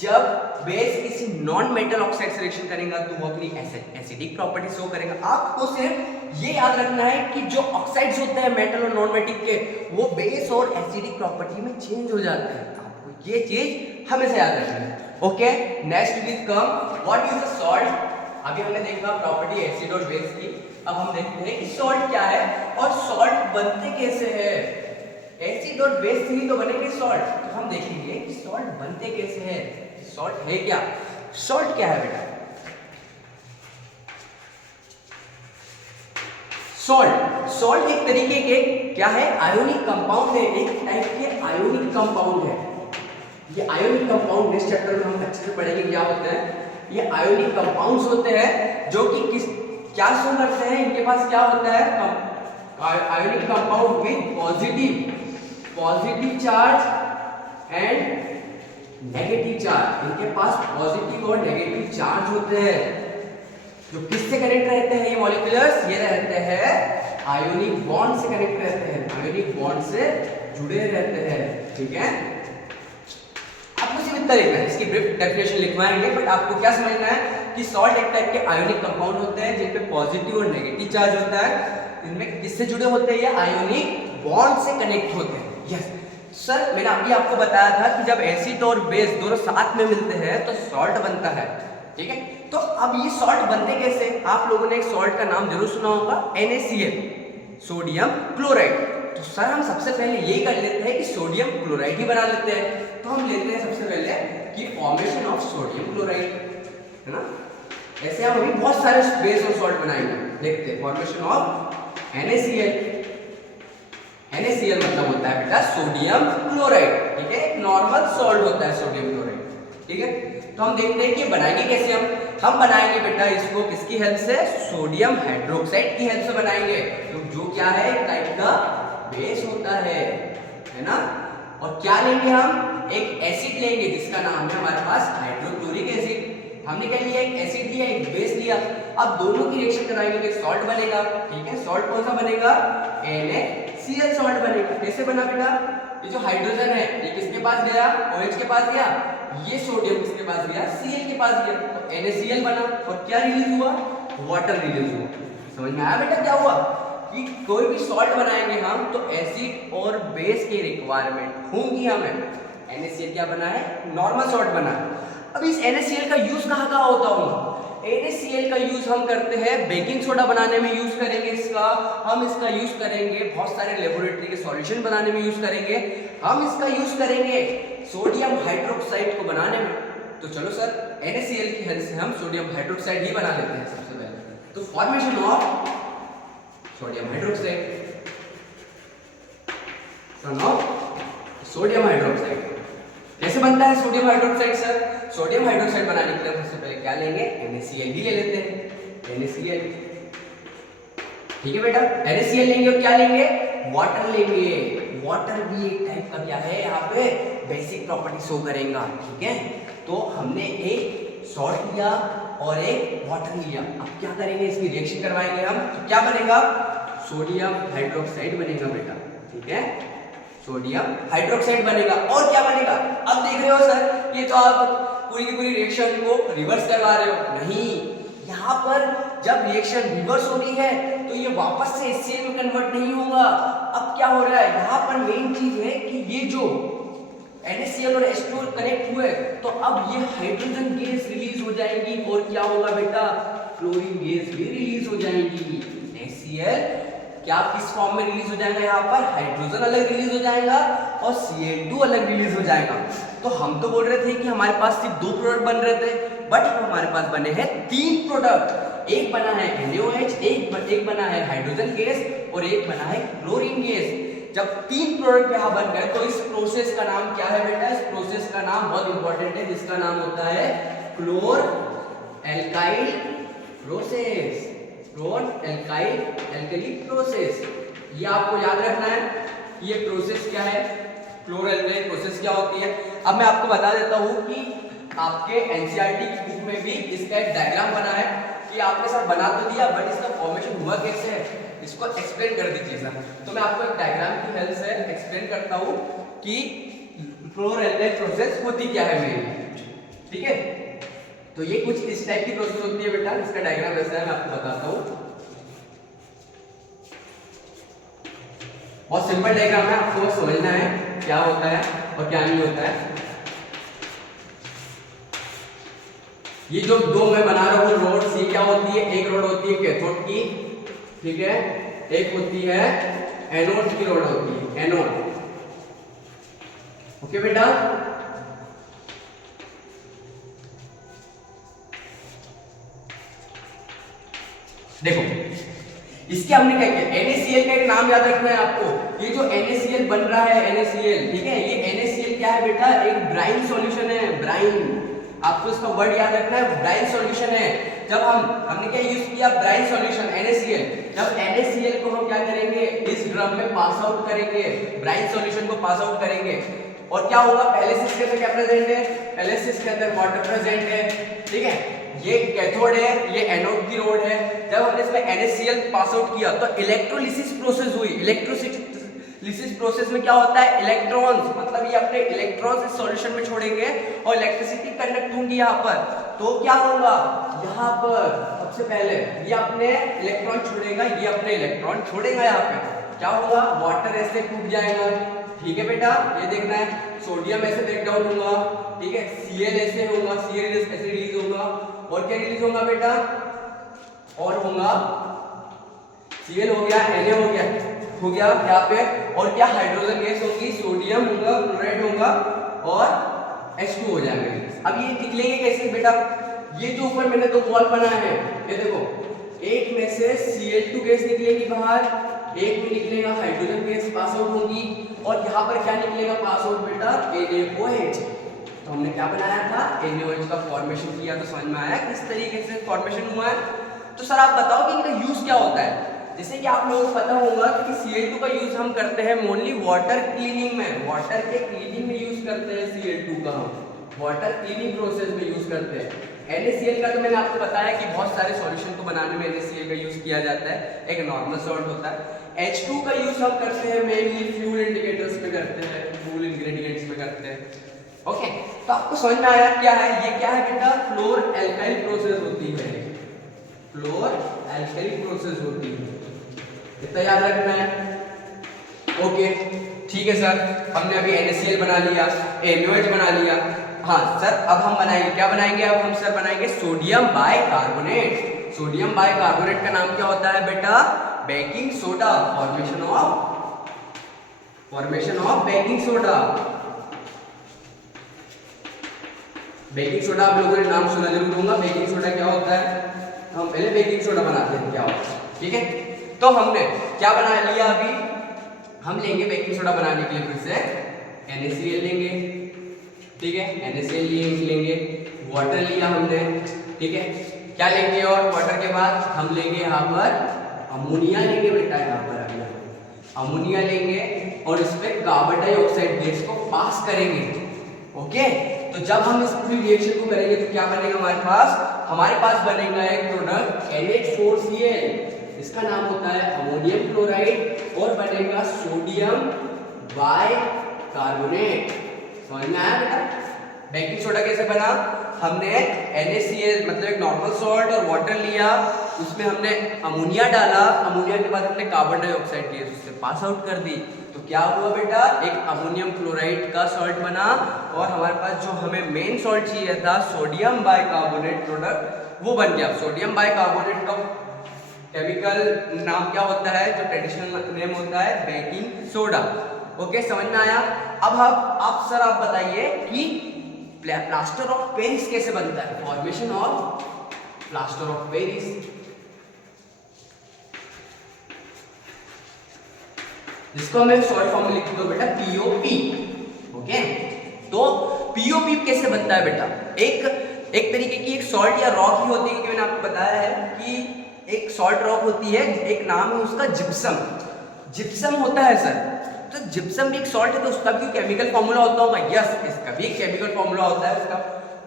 जब बेस किसी नॉन मेटल ऑक्साइड से रिएक्शन करेगा तो वो अपनी एसिडिक प्रॉपर्टी शो करेगा। आपको सिर्फ ये याद रखना है कि जो ऑक्साइड्स होते हैं मेटल और नॉन मेटल के, वो बेस और एसिडिक प्रॉपर्टी में चेंज हो जाते हैं। आपको ये चीज हमेशा याद रखना है। Okay, next will come what is the salt. अभी हमने देखा प्रॉपर्टी एसिड और बेस की, अब हम देखते हैं कि सॉल्ट क्या है और सॉल्ट बनते कैसे हैं। एसिड और बेस से ही तो बनेंगे सॉल्ट, तो हम देखेंगे कि सॉल्ट बनते कैसे हैं, सॉल्ट है क्या। सॉल्ट क्या है बेटा, सॉल्ट एक तरीके के क्या है, आयोनिक कंपाउंड है, एक टाइप के आयोनिक कंपाउंड है। ये आयोनिक कंपाउंड नेक्स्ट चैप्टर में हम अच्छे से पढ़ेंगे क्या होते हैं। ये आयोनिक कंपाउंड्स होते हैं जो कि किस क्या शो करते हैं, इनके पास क्या होता है, ionic compound with positive charge and negative charge. इनके पास पॉजिटिव और नेगेटिव चार्ज होते हैं। जो किससे कनेक्ट रहते हैं ये मॉलिक्यूल्स, ये रहते हैं आयोनिक बॉन्ड से कनेक्ट रहते हैं, आयोनिक बॉन्ड से जुड़े रहते हैं। ठीक है, आपको सिर्फ इतना देखना है, इसकी ब्रीफ डेफिनेशन लिखवाएंगे, बट आपको क्या समझना है कि सॉल्ट एक टाइप के आयोनिक कंपाउंड होते हैं जिन पे पॉजिटिव और नेगेटिव चार्ज होता है। इनमें किससे जुड़े होते हैं, ये आयोनिक बॉन्ड से कनेक्ट होते हैं। यस सर, मैंने अभी आपको बताया था कि जब एसिड और बेस दोनों साथ में मिलते हैं तो सॉल्ट बनता है। ठीक है, तो अब ये सॉल्ट बनते कैसे, आप लोगों ने एक सॉल्ट का नाम जरूर सुना होगा, NaCl, सोडियम क्लोराइड। तो सर हम सबसे पहले यही कर लेते हैं कि सोडियम क्लोराइड ही बना लेते हैं। तो हम लेते हैं सबसे पहले कि फॉर्मेशन ऑफ सोडियम क्लोराइड, है ना। ऐसे हम अभी बहुत सारे बेस और सॉल्ट बनाएंगे। देखते हैं फॉर्मेशन ऑफ NaCl मतलब होता है बेटा सोडियम क्लोराइड। ठीक है, एक नॉर्मल सॉल्ट होता है सोडियम क्लोराइड। ठीक है, तो हम देखते हैं कि बनाएंगे कैसे। हम बनाएंगे बेटा इसको किसकी हेल्प से, सोडियम हाइड्रोक्साइड की हेल्प से बनाएंगे, तो जो क्या है एक टाइप का बेस होता है ना। और क्या लेंगे, हम एक एसिड लेंगे जिसका नाम है हमारे पास हाइड्रोक्लोरिक एसिड। हमने क्या लिया, एक एसिड लिया, एक बेस लिया। अब दोनों की रिएक्शन कराएंगे तो एक सॉल्ट बनेगा। ठीक है, सॉल्ट कौन सा बनेगा, NaCl सॉल्ट बनेगा। कैसे बना बेटा, ये जो हाइड्रोजन है ये किसके पास गया, OH के पास गया, ये सोडियम किसके पास गया, Cl के पास गया, तो NaCl बना। और क्या रिलीज हुआ, वाटर रिलीज हुआ। समझ में आया बेटा क्या हुआ कि कोई भी सॉल्ट बनाएंगे हम तो एसिड और बेस की रिक्वायरमेंट होंगी हमें। NaCl क्या बना है, नॉर्मल सॉल्ट बना है। अब इस NaCl का यूज कहाँ कहाँ होता होगा? NaCl का यूज हम करते हैं बेकिंग सोडा बनाने में यूज करेंगे इसका, हम इसका यूज करेंगे बहुत सारे लेबोरेटरी के सॉल्यूशन बनाने में यूज करेंगे, हम इसका यूज करेंगे सोडियम हाइड्रोक्साइड को बनाने में। तो चलो सर NaCl की हेल्प से हम सोडियम हाइड्रोक्साइड ही बना लेते हैं सबसे पहले। तो formation of sodium hydroxide, sodium hydroxide कैसे बनता है sodium hydroxide sir? Sodium hydroxide बनाने के लिए सबसे पहले क्या लेंगे? NaCl ही ले लेते हैं, NaCl। ठीक है बेटा, NaCl लेंगे और क्या लेंगे? वाटर लेंगे। वाटर भी एक टाइप का क्या है यहाँ पे बेसिक प्रॉपर्टी शो करेगा। ठीक है, तो हमने एक सॉल्ट लिया और एक वाटर लिया। अब क्या करेंगे? इसकी रिएक्शन करवाएंगे हम, तो क्या बनेगा? सोडियम हाइड्रोक्साइड बनेगा बेटा। ठीक है, सोडियम हाइड्रोक्साइड बनेगा। और क्या बनेगा? अब देख रहे हो सर, ये तो आप पूरी की पूरी रिएक्शन को रिवर्स करवा रहे हो। नहीं, यहाँ पर जब रिएक्शन रिवर्स हो रही है तो ये वापस से HCl में कन्वर्ट नहीं होगा। अब क्या हो रहा है? यहाँ पर मेन चीज है कि ये जो NaCl और H2 कनेक्ट हुए तो अब ये हाइड्रोजन गैस रिलीज हो जाएगी और क्या होगा बेटा? क्लोरीन गैस भी रिलीज हो जाएगी। NaCl क्या किस फॉर्म में रिलीज हो जाएगा? यहाँ पर हाइड्रोजन अलग रिलीज हो जाएगा और Cl2 अलग रिलीज हो जाएगा। तो हम तो बोल रहे थे कि हमारे पास सिर्फ 2 प्रोडक्ट बन रहे थे, बट हमारे पास बने हैं 3 प्रोडक्ट। एक बना है NaOH, एक बना है हाइड्रोजन गैस और एक बना है क्लोरीन गैस। जब 3 प्रोडक्ट यहाँ बन गए तो इस प्रोसेस का नाम क्या है बेटा? इस प्रोसेस का नाम बहुत इंपॉर्टेंट है, जिसका नाम होता है chlor alkyl process. Chlor alkyl alkali process. ये आपको याद रखना है, ये प्रोसेस क्या है, क्लोर एल्काइल प्रोसेस क्या होती है। अब मैं आपको बता देता हूँ कि आपके NCERT की बुक में भी इसका एक डायग्राम बना है कि आपके साथ बना तो दिया, बट इसका फॉर्मेशन हुआ कैसे है इसको एक्सप्लेन कर दीजिए सर। तो मैं आपको एक डायग्राम की हेल्प से एक्सप्लेन करता हूँ कि क्लोर एल्काइल प्रोसेस होती क्या है मेनली। ठीक है, तो ये कुछ इस टाइप की प्रोसेस होती है बेटा। इसका डायग्राम ऐसा है, मैं आपको बताता हूँ। बहुत सिंपल डायग्राम है, आपको समझना है क्या होता है और क्या नहीं होता है। ये जो दो मैं बना रहा हूँ रोड्स, ये क्या होती है? एक रोड होती है कैथोड की, ठीक है, एक होती है एनोड की रोड होती है, एनोड। ओके बेटा, देखो इसके हमने क्या किया? NaCl का एक नाम याद रखना है आपको। ये जो NaCl बन रहा है, NaCl, ठीक है, ये NaCl क्या है बेटा? एक ब्राइन सॉल्यूशन है, ब्राइन। आपको इसका वर्ड याद रखना है, ब्राइन सॉल्यूशन है। जब हमने क्या यूज किया? Brine solution NaCl। जब NaCl को हम क्या करेंगे? इस ड्रम में पास आउट करेंगे, ब्राइन सॉल्यूशन को पास आउट करेंगे और क्या होगा? पहले से इसके अंदर क्या प्रेजेंट है? पहले से इसके अंदर वाटर प्रेजेंट है। ठीक है, ये कैथोड है, ये एनोड की रोड है। जब हमने इसमें NaCl पास आउट किया तो इलेक्ट्रोलिसिस प्रोसेस हुई। इलेक्ट्रोलिसिस प्रोसेस में क्या होता है? इलेक्ट्रॉन्स, मतलब ये अपने इलेक्ट्रॉन्स इस सॉल्यूशन में छोड़ेंगे और इलेक्ट्रिसिटी कंडक्ट होंगी यहाँ पर। तो क्या होगा? यहाँ पर सबसे पहले ये अपने इलेक्ट्रॉन छोड़ेगा, ये अपने इलेक्ट्रॉन छोड़ेगा। यहाँ पे क्या होगा? वाटर ऐसे टूट जाएगा। ठीक है बेटा, ये देखना है। सोडियम ऐसे ब्रेक डाउन होगा, ठीक है, Cl ऐसे होगा, Cl ऐसे रिलीज होगा और क्या रिलीज होगा बेटा? और होगा Cl हो गया, Na हो गया यहाँ पे, और क्या हाइड्रोजन गैस होगी? सोडियम होगा, क्लोराइड होगा और H2 हो जाएगा। अब ये निकलेंगे कैसे बेटा? ये जो ऊपर मैंने 2 बॉल बनाया है, ये देखो, एक में से Cl2 गैस निकलेगी बाहर, एक में निकलेगा हाइड्रोजन गैस पास आउट होगी और यहाँ पर क्या निकलेगा पास आउट बेटा? NaOH। तो हमने क्या बनाया था? NaOH का फॉर्मेशन किया। तो समझ में आया किस तरीके से फॉर्मेशन हुआ है। तो सर आप बताओ कि इनका यूज क्या होता है? जैसे कि आप लोगों को पता होगा कि Cl2 का यूज हम करते हैं मोनली वाटर क्लीनिंग में, वाटर के क्लीनिंग में यूज करते हैं Cl2 का, हम वाटर क्लीनिंग प्रोसेस में यूज करते हैं। NaCl का तो मैंने आपको बताया कि बहुत सारे सॉल्यूशन को बनाने में NaCl का यूज किया जाता है, एक नॉर्मल सॉल्ट होता है। H2 का यूज हम करते हैं मेनली फ्यूल इंडिकेटर्स में करते हैं, फ्यूल इंग्रेडिएंट्स में करते हैं। ओके, तो आपको समझ में आया क्या है? ये क्या है बेटा? फ्लोर एल्काइल प्रोसेस होती है, फ्लोर एल्काइल प्रोसेस होती है, इतना याद रखना है। ओके, ठीक है सर, हमने अभी NaCl बना लिया, NaOH बना लिया। हाँ सर, अब हम बनाएंगे क्या बनाएंगे, अब हम सर बनाएंगे सोडियम बाइकार्बोनेट। सोडियम बाइकार्बोनेट का नाम क्या होता है बेटा, baking soda. Formation of baking soda. Baking soda आप लोगों ने नाम सुना जरूर होगा। बेकिंग सोडा क्या होता है, हम पहले बेकिंग सोडा बनाते हैं क्या होता है, ठीक है। तो हमने क्या बना लिया, अभी हम लेंगे बेकिंग सोडा बनाने के लिए फिर से NaCl लेंगे, ठीक है। NaCl लेंगे, वाटर लिया हमने, ठीक है। क्या लेंगे, और वाटर के बाद हम लेंगे यहाँ पर अमोनिया लेंगे बेटा, यहाँ पर अमोनिया लेंगे और इस पे कार्बन डाइऑक्साइड गैस को पास करेंगे, ओके। तो जब हम इस पूरी रिएक्शन को करेंगे तो क्या बनेगा हमारे पास बनेगा एक प्रोडक्ट NH4Cl, इसका नाम होता है अमोनियम क्लोराइड, और बनेगा सोडियम बाइकार्बोनेट। समझ में आया बेटा। बेकिंग सोडा कैसे बना, हमने NaCl मतलब एक नॉर्मल सॉल्ट और वाटर लिया, उसमें हमने अमोनिया डाला, अमोनिया के बाद हमने कार्बन डाइऑक्साइड गैस उससे पास आउट कर दी, तो क्या हुआ बेटा, एक अमोनियम क्लोराइड का सॉल्ट बना। और हमारे पास जो हमें मेन सॉल्ट चाहिए था सोडियम बाइकार्बोनेट प्रोडक्ट, वो बन गया। सोडियम बाइकार्बोनेट का केमिकल नाम क्या होता है, जो ट्रेडिशनल नेम होता है बेकिंग सोडा, ओके। समझ में आया। अब आप सर आप बताइए कि प्लास्टर ऑफ पेरिस कैसे बनता है, formation of plaster of Paris. जिसको मैं शॉर्ट फॉर्म में लिख दो बेटा POP, ओके। तो POP कैसे बनता है बेटा, एक तरीके की एक सॉल्ट या रॉक ही होती है, क्योंकि मैंने आपको बताया है कि एक सॉल्ट रॉक होती है, एक नाम है उसका जिप्सम होता है सर। तो जिप्सम भी एक सॉल्ट है, तो उसका भी केमिकल फॉर्मूला होता होगा, यस, इसका भी एक केमिकल फॉर्मूला होता है। उसका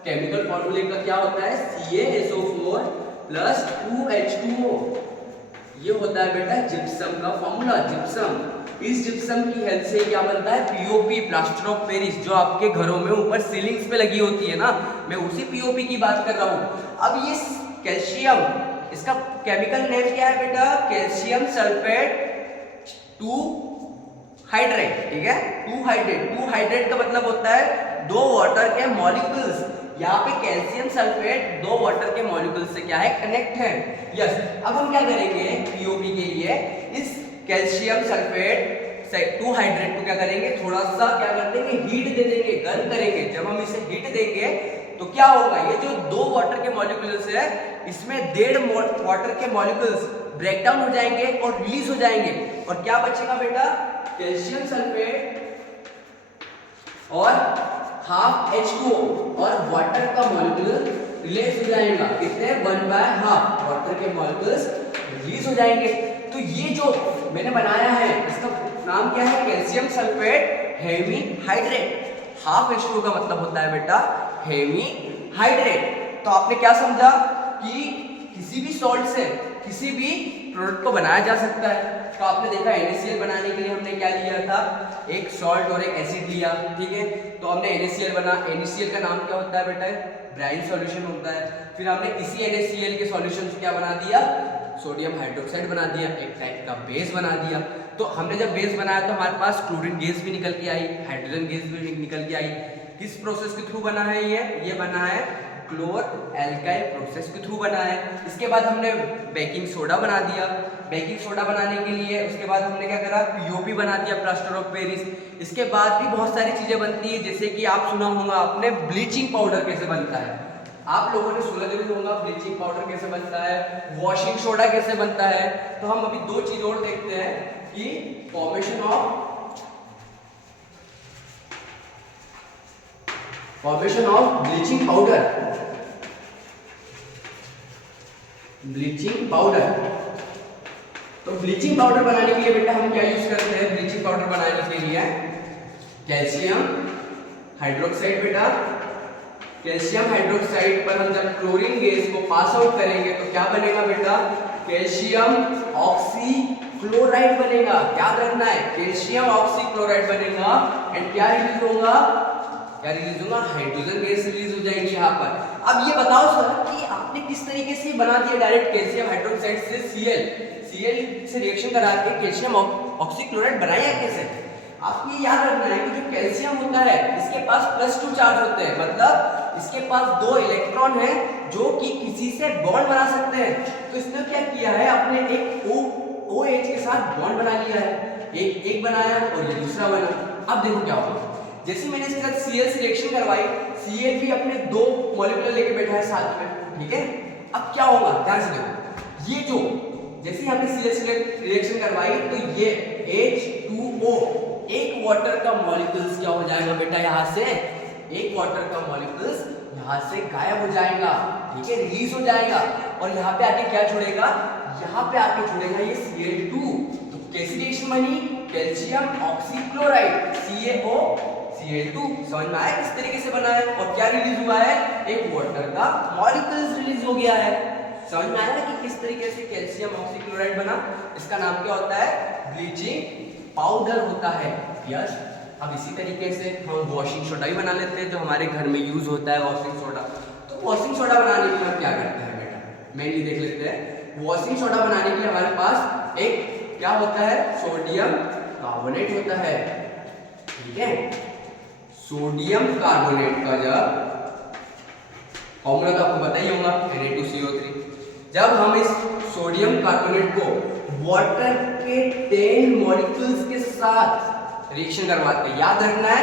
केमिकल फॉर्मूले का क्या होता है, CaSO4 + 2H2O, ये होता है बेटा जिप्सम का फॉर्मूला, जिप्सम। इस जिप्सम की हेल्प से क्या बनता है, POP, प्लास्टर ऑफ पेरिस, जो आपके घरों में ऊपर सीलिंग्स पे लगी होती है ना, मैं उसी POP की बात कर रहा हूँ। अब ये कैल्शियम, इसका केमिकल नेम क्या है बेटा, कैल्शियम सल्फेट 2 हाइड्रेट, ठीक है। 2 हाइड्रेट का मतलब होता है 2 वाटर के मॉलिक्यूल्स। यहाँ पे कैल्शियम सल्फेट 2 वाटर के मॉलिक्यूल्स से क्या है, कनेक्ट है, यस। अब हम क्या करेंगे POP के लिए, इस कैल्शियम सल्फेट 2 हाइड्रेट को क्या करेंगे, थोड़ा सा क्या कर देंगे, हीट दे देंगे, गर्म करेंगे। जब हम इसे हीट देंगे तो क्या होगा, ये जो 2 वाटर के मॉलिक्यूल्स है, इसमें 1.5 वाटर के मॉलिक्यूल्स ब्रेक डाउन हो जाएंगे और रिलीज हो जाएंगे, और क्या बचेगा बेटा, कैल्शियम सल्फेट और हाफ H2O और वाटर का मॉलिक्यूल रिलीज हो जाएगा, कितने, 1/2 वाटर के मॉलिक्यूल्स रिलीज हो जाएंगे। तो ये जो मैंने बनाया है, इसका नाम क्या है, calcium sulphate hemihydrate. Half H2O का मतलब होता है बेटा हेमी हाइड्रेट। तो आपने क्या समझा कि किसी भी सॉल्ट से किसी भी प्रोडक्ट को बनाया जा सकता है। तो आपने देखा NaCl बनाने के लिए हमने क्या लिया था, एक सॉल्ट और एक एसिड लिया, ठीक है। तो हमने NaCl बना, NaCl का नाम क्या होता है बेटा, ब्राइन सॉल्यूशन होता है। फिर हमने इसी NaCl के सॉल्यूशन से क्या बना दिया, सोडियम हाइड्रोक्साइड बना दिया, एक टाइप का बेस बना दिया। तो हमने जब बेस बनाया तो हमारे पास क्लोरीन गैस भी निकल के आई, हाइड्रोजन गैस भी निकल के आई। किस प्रोसेस के थ्रू बना है ये बना है क्लोर एल्काइल प्रोसेस के थ्रू बना है। इसके बाद हमने बेकिंग सोडा बना दिया। बेकिंग सोडा बनाने के लिए उसके बाद हमने क्या करा, POP बना दिया, प्लास्टर ऑफ पेरिस। इसके बाद भी बहुत सारी चीजें बनती है, जैसे कि आप सुना होगा आपने ब्लीचिंग पाउडर कैसे बनता है, आप लोगों ने सुना जरूर होगा ब्लीचिंग पाउडर कैसे बनता है, वॉशिंग सोडा कैसे बनता है। तो हम अभी 2 चीज और देखते हैं कि फॉर्मेशन ऑफ ब्लीचिंग पाउडर। तो ब्लीचिंग पाउडर बनाने के लिए बेटा हम क्या यूज करते हैं, ब्लीचिंग पाउडर बनाने के लिए कैल्शियम हाइड्रोक्साइड। बेटा कैल्शियम हाइड्रोक्साइड पर हम जब क्लोरीन गैस को पास आउट करेंगे तो क्या बनेगा बेटा, कैल्शियम ऑक्सीक्लोराइड बनेगा। याद रखना है, कैल्शियम ऑक्सीक्लोराइड बनेगा एंड क्या रिलीज होगा, हाइड्रोजन गैस रिलीज हो जाएगी यहाँ पर। अब ये बताओ सर कि आपने किस तरीके से बना दिया डायरेक्ट कैल्शियम हाइड्रोक्साइड से Cl से रिएक्शन करा के कैल्शियम ऑक्सीक्लोराइड बनाया कैसे। आपको ये याद रखना है कि जो कैल्शियम होता है इसके पास +2 चार्ज होते हैं, मतलब इसके पास 2 इलेक्ट्रॉन है जो कि किसी से बॉन्ड बना सकते हैं। तो इसने क्या किया है, अपने एक OH के साथ बॉन्ड बना लिया है, एक बनाया और ये दूसरा बना। अब देखो क्या होगा, जैसे मैंने इसके साथ Cl सिलेक्शन करवाई, Cl भी अपने 2 मॉलिक्यूल लेके बैठा है साथ में, ठीक है। अब क्या होगा, ध्यान से देखो, ये जो जैसे ही हमने Cl रिएक्शन करवाई तो ये H2O एक वाटर का मॉलिक्यूल्स क्या हो जाएगा बेटा, यहाँ से एक वाटर का मॉलिक्यूल्स यहाँ से गायब हो जाएगा, ठीक है, रिलीज हो जाएगा और यहाँ पे आके क्या छोड़ेगा, यहाँ पे आके छोड़ेगा ये Cl2। तो कैसी रिएक्शन बनी, कैल्शियम ऑक्सीक्लोराइड CaOCl2। समझ में आया किस तरीके से बना है और क्या रिलीज हुआ है, एक वाटर का मॉलिक्यूल्स रिलीज हो गया है। समझ में आया कि किस तरीके से कैल्शियम ऑक्सीक्लोराइड बना। इसका नाम क्या होता है, ब्लीचिंग पाउडर होता है। यस, अब इसी तरीके से हम वॉशिंग सोडा भी बना लेते हैं जो हमारे घर में यूज होता है, वॉशिंग सोडा। तो वॉशिंग सोडा बनाने के लिए हम क्या करते हैं बेटा, मेनली देख लेते हैं। वॉशिंग सोडा बनाने के लिए हमारे पास एक क्या होता है, सोडियम कार्बोनेट होता है, ठीक है। सोडियम कार्बोनेट का जब फॉर्मूला तो आपको पता ही होगा, Na2CO3। जब हम इस सोडियम कार्बोनेट को वाटर के 10 मॉलिक्यूल्स के साथ रिएक्शन करवाते हैं, याद रखना है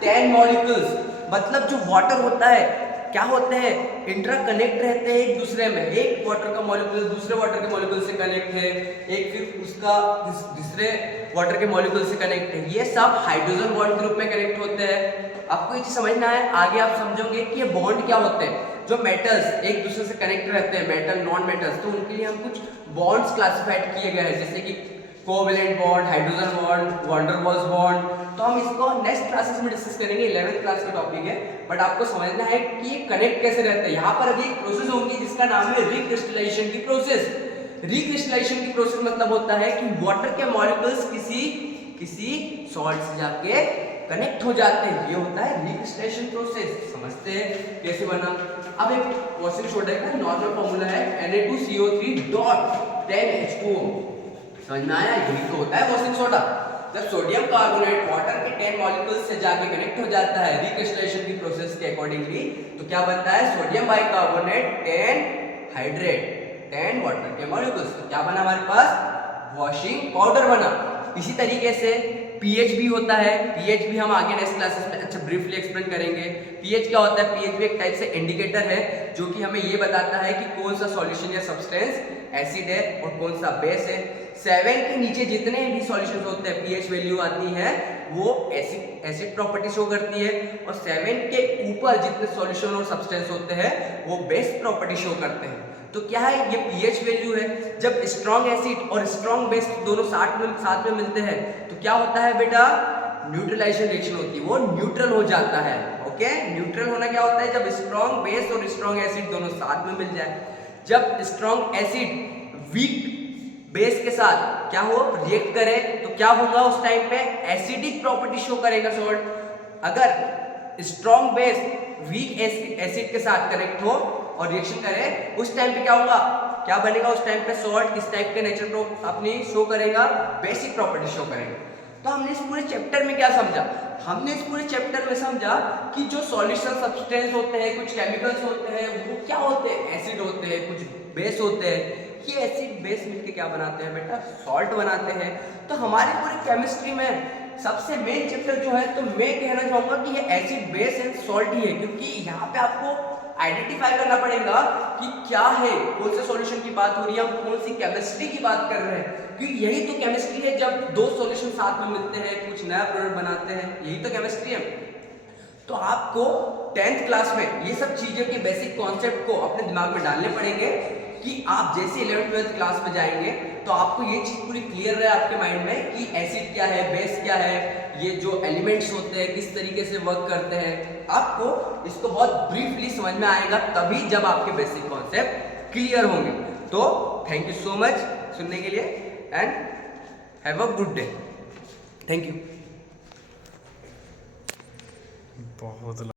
10 मॉलिक्यूल्स, मतलब जो वाटर होता है क्या होते हैं, इंट्रा कनेक्ट रहते हैं एक दूसरे में। एक वाटर का मॉलिक्यूल दूसरे वाटर के मॉलिक्यूल से कनेक्ट है, एक फिर उसका दूसरे वाटर के मॉलिक्यूल से कनेक्ट है। ये सब हाइड्रोजन बॉन्ड ग्रुप में कनेक्ट होते हैं। आपको ये चीज समझना है, आगे आप समझोगे कि ये बॉन्ड क्या होते हैं। जो मेटल्स एक दूसरे से कनेक्ट रहते हैं, मेटल नॉन मेटल्स, तो उनके लिए हम कुछ बॉन्ड्स क्लासिफाइड किए गए हैं, जैसे कि covalent bond, hydrogen bond, van der Waals bond. तो हम इसको नेक्स्ट क्लासेस में डिस्कस करेंगे, 11th क्लास का टॉपिक है। बट आपको समझना है कि ये कनेक्ट कैसे रहते हैं। यहाँ पर अभी एक प्रोसेस होगी जिसका नाम है रिक्रिस्टलाइजेशन की प्रोसेस। रिक्रिस्टलाइजेशन की प्रोसेस मतलब होता है कि वाटर के मॉलिक्यूल्स किसी सॉल्ट से जाके कनेक्ट हो जाते हैं, ये होता है रिक्रिस्टलाइजेशन प्रोसेस। समझते हैं कैसे बना। अब एक वॉशिंग सोडा का नॉर्मल फॉर्मूला है Na2CO3.10H2O। समझ में आया, यही तो होता है वॉशिंग सोडा। जब सोडियम कार्बोनेट वाटर के 10 मॉलिक्यूल्स से जाके कनेक्ट हो जाता है रिक्रिस्टलाइजेशन की प्रोसेस के अकॉर्डिंगली, तो क्या बनता है, सोडियम बाइकार्बोनेट 10 हाइड्रेट 10 वाटर के मॉलिक्यूल्स। तो क्या बना हमारे पास, वॉशिंग पाउडर बना। इसी तरीके से पीएच भी होता है। पीएच भी हम आगे नेक्स्ट क्लासेस में अच्छा ब्रीफली एक्सप्लेन करेंगे। पीएच क्या होता है, पीएच भी एक टाइप से इंडिकेटर है जो कि हमें ये बताता है कि कौन सा सॉल्यूशन या सब्सटेंस एसिड है और कौन सा बेस है। 7 के नीचे जितने भी सॉल्यूशंस होते हैं पीएच वैल्यू आती है वो एसिड प्रॉपर्टी शो करती है, और 7 के ऊपर जितने सॉल्यूशन और सब्सटेंस होते हैं वो बेस प्रॉपर्टी शो करते हैं। तो क्या है, ये पीएच वैल्यू है। जब स्ट्रॉन्ग एसिड और स्ट्रॉन्ग बेस दोनों साथ में मिलते हैं तो क्या होता है बेटा, न्यूट्रलाइजेशन रिएक्शन होती है, वो न्यूट्रल हो जाता है। ओके, न्यूट्रल होना क्या होता है, जब स्ट्रॉन्ग बेस और स्ट्रॉन्ग एसिड दोनों साथ में मिल जाए। जब स्ट्रॉन्ग एसिड वीक बेस के साथ क्या हो, रिएक्ट करे तो क्या होगा, उस टाइम पे एसिडिक प्रॉपर्टी शो करेगा सॉल्ट। अगर स्ट्रॉन्ग बेस वीक एसिड के साथ कनेक्ट हो और रिएक्शन करे, उस टाइम पे क्या होगा, क्या बनेगा, उस टाइम पे सॉल्ट किस टाइप के नेचर को अपनी शो करेगा, बेसिक प्रॉपर्टी शो करेगा। तो हमने इस पूरे चैप्टर में क्या समझा, हमने इस पूरे चैप्टर में समझा कि जो सॉल्यूशन सब्सटेंस होते हैं, कुछ केमिकल्स होते हैं, वो क्या होते हैं, एसिड होते हैं, कुछ बेस होते हैं। ये एसिड बेस मिलके क्या बनाते हैं बेटा, सॉल्ट बनाते हैं। तो हमारी पूरी केमिस्ट्री में सबसे मेन चैप्टर जो है, तो मैं कहना चाहूंगा कि ये एसिड बेस एंड सॉल्ट ही है, क्योंकि यहाँ पे आपको आइडेंटिफाई करना पड़ेगा कि क्या है, कौन से सॉल्यूशन की बात हो रही है, हम कौन सी केमिस्ट्री की बात कर रहे हैं। क्योंकि यही तो केमिस्ट्री है, जब दो सॉल्यूशन साथ में मिलते हैं, कुछ नया प्रोडक्ट बनाते हैं, यही तो केमिस्ट्री है। तो आपको 10th क्लास में ये सब चीजों के बेसिक कॉन्सेप्ट को अपने दिमाग में डालने पड़ेंगे कि आप जैसे 11th 12th क्लास में जाएंगे तो आपको ये चीज पूरी क्लियर रहे आपके माइंड में कि एसिड क्या है, बेस क्या है, ये जो एलिमेंट्स होते हैं किस तरीके से वर्क करते हैं। आपको इसको बहुत ब्रीफली समझ में आएगा तभी जब आपके बेसिक कॉन्सेप्ट क्लियर होंगे। तो थैंक यू सो मच सुनने के लिए and have a good day. Thank you. बहुत